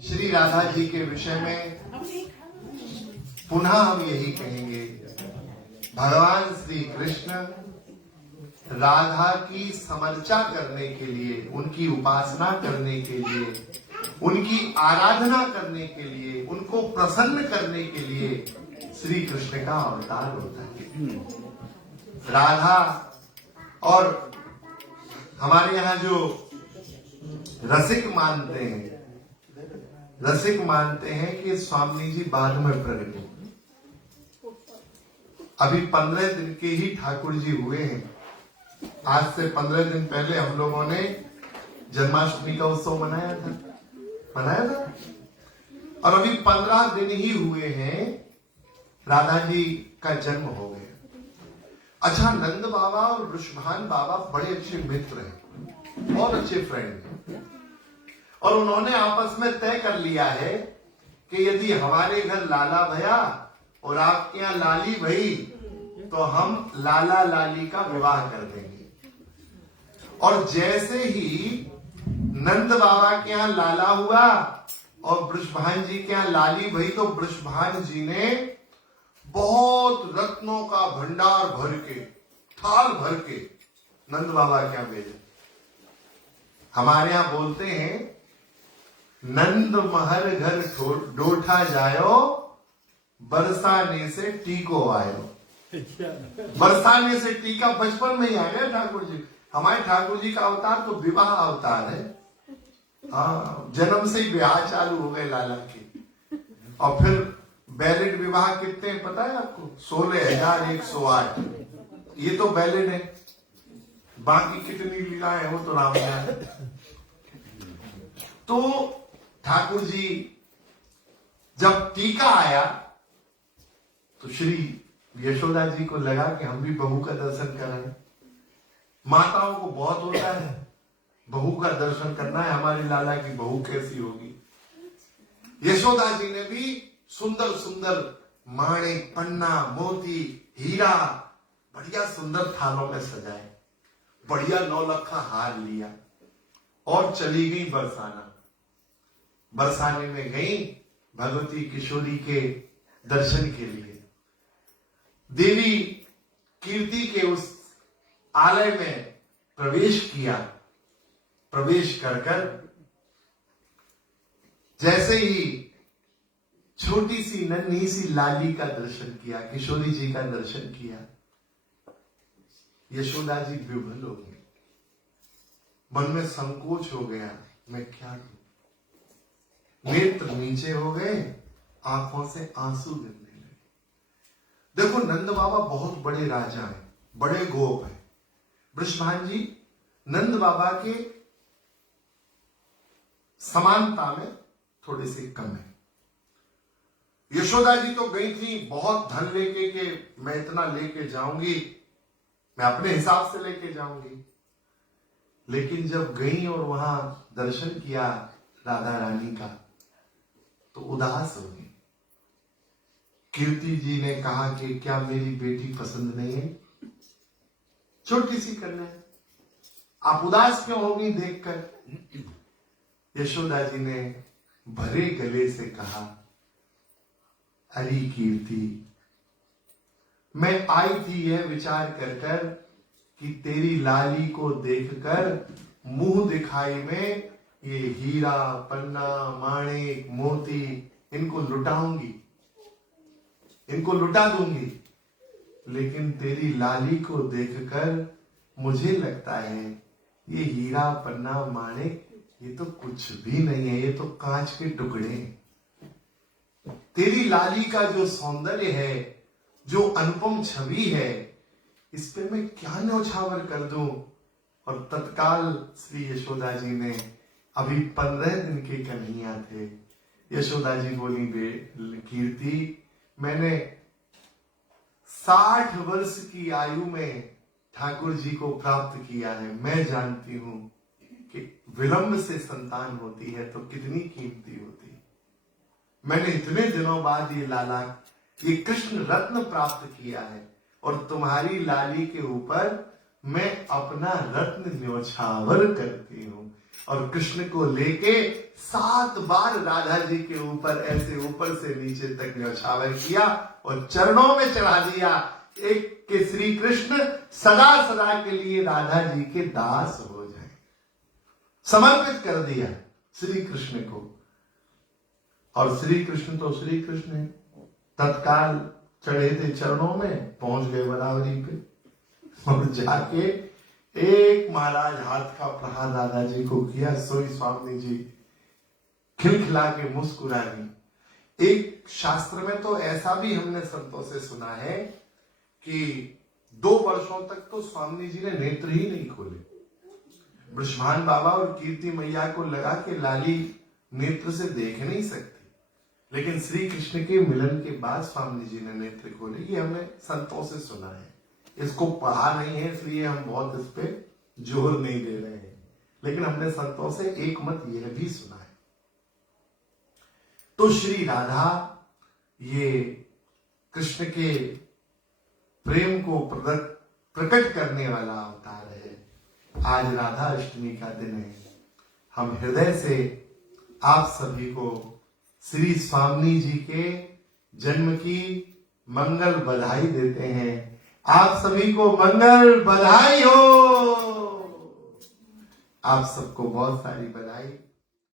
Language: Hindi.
श्री राधा जी के विषय में पुनः हम यही कहेंगे, भगवान श्री कृष्ण राधा की समर्चा करने के लिए, उनकी उपासना करने के लिए, उनकी आराधना करने के लिए, उनको प्रसन्न करने के लिए श्री कृष्ण का अवतार होता है। राधा और हमारे यहाँ जो रसिक मानते हैं कि स्वामी जी बाद में प्रकट हुए। अभी 15 दिन के ही ठाकुर जी हुए हैं। आज से 15 दिन पहले हम लोगों ने जन्माष्टमी का उत्सव मनाया था और अभी 15 दिन ही हुए हैं, राधा जी का जन्म हो गया। अच्छा, नंद बाबा और वृषभान बाबा बड़े अच्छे मित्र हैं, बहुत अच्छे फ्रेंड हैं, और उन्होंने आपस में तय कर लिया है कि यदि हमारे घर लाला भया और आपके यहाँ लाली भई तो हम लाला लाली का विवाह कर देंगे। और जैसे ही नंद बाबा के यहाँ लाला हुआ और वृषभान जी के यहाँ लाली भई तो वृषभान जी ने बहुत रत्नों का भंडार भर के, थाल भर के नंद बाबा के यहाँ भेजे। हमारे यहाँ बोलते हैं, नंद महर घर डोठा जायो, बरसाने से टीको आयो। बरसाने से टीका बचपन में ही आ गया ठाकुर जी। हमारे ठाकुर जी का अवतार तो विवाह अवतार है। हाँ, जन्म से ही ब्याह चालू हो गए लाला के। और फिर बैलेट विवाह कितने पता है आपको? 16,108। ये तो बैलेट है, बाकी कितनी लीला है वो तो राम जाने। तो ठाकुर जी जब टीका आया तो श्री यशोदा जी को लगा कि हम भी बहू का दर्शन कराएं। माताओं को बहुत होता है, बहू का दर्शन करना है, हमारी लाला की बहू कैसी होगी। यशोदा जी ने भी सुंदर सुंदर माणिक, पन्ना, मोती, हीरा बढ़िया सुंदर थालों में सजाए, बढ़िया 9 लखा हार लिया और चली गई बरसाना। बरसाने में गई भगवती किशोरी के दर्शन के लिए। देवी कीर्ति के उस आलय में प्रवेश किया। प्रवेश कर जैसे ही छोटी सी नन्ही सी लाली का दर्शन किया, किशोरी जी का दर्शन किया, यशोदा जी विभल हो गई। मन में संकोच हो गया, मैं क्या करूं। नेत्र नीचे हो गए, आंखों से आंसू गिरने लगे। देखो, नंद बाबा बहुत बड़े राजा हैं, बड़े गोप हैं। वृषभान जी नंद बाबा के समानता में थोड़े से कम है। यशोदा जी तो गई थी बहुत धन लेके के मैं इतना लेके जाऊंगी, मैं अपने हिसाब से लेके जाऊंगी। लेकिन जब गई और वहां दर्शन किया राधा रानी का तो उदास हो गई। कीर्ति जी ने कहा कि क्या मेरी बेटी पसंद नहीं है? छोटी सी कन्या है, आप उदास क्यों हो गई देखकर? यशोदा जी ने भरे गले से कहा, अरे कीर्ति, मैं आई थी यह विचार कर कि तेरी लाली को देखकर मुंह दिखाई में ये हीरा, पन्ना, माणिक, मोती इनको लुटाऊंगी, इनको लुटा दूंगी। लेकिन तेरी लाली को देखकर मुझे लगता है ये हीरा, पन्ना, माणिक ये तो कुछ भी नहीं है, ये तो कांच के टुकड़े हैं। तेरी लाली का जो सौंदर्य है, जो अनुपम छवि है, इस पे मैं क्या न्यौछावर कर दूं। और तत्काल श्री यशोदा जी ने, अभी 15 दिन के कन्हैया थे, यशोदा जी बोली, कीर्ति, मैंने 60 वर्ष की आयु में ठाकुर जी को प्राप्त किया है। मैं जानती हूं कि विलंब से संतान होती है तो कितनी कीमती होती है। मैंने इतने दिनों बाद ये लाला, ये कृष्ण रत्न प्राप्त किया है और तुम्हारी लाली के ऊपर मैं अपना रत्न न्योछावर करती हूं। और कृष्ण को लेके 7 बार राधा जी के ऊपर ऐसे ऊपर से नीचे तक न्यौछावर किया और चरणों में चढ़ा दिया एक के श्री कृष्ण सदा सदा के लिए राधा जी के दास हो जाए, समर्पित कर दिया श्री कृष्ण को। और श्री कृष्ण तो श्री कृष्ण है, तत्काल चढ़े थे चरणों में, पहुंच गए बराबरी पे और जाके एक महाराज हाथ का प्रहार राधा जी को किया। सोई स्वामी जी खिलखिला के मुस्कुरा दी। एक शास्त्र में तो ऐसा भी हमने संतों से सुना है कि 2 वर्षों तक तो स्वामी जी ने नेत्र ही नहीं खोले। ब्रजभान बाबा और कीर्ति मैया को लगा कि लाली नेत्र से देख नहीं सकती, लेकिन श्री कृष्ण के मिलन के बाद स्वामी जी ने नेत्र खोले। ये हमने संतों से सुना है, इसको पढ़ा नहीं है इसलिए हम बहुत इस पे जोर नहीं दे रहे हैं, लेकिन हमने संतों से एक मत यह भी सुना है। तो श्री राधा ये कृष्ण के प्रेम को प्रकट करने वाला अवतार है। आज राधा अष्टमी का दिन है। हम हृदय से आप सभी को श्री स्वामी जी के जन्म की मंगल बधाई देते हैं। आप सभी को मंगल बधाई हो। आप सबको बहुत सारी बधाई।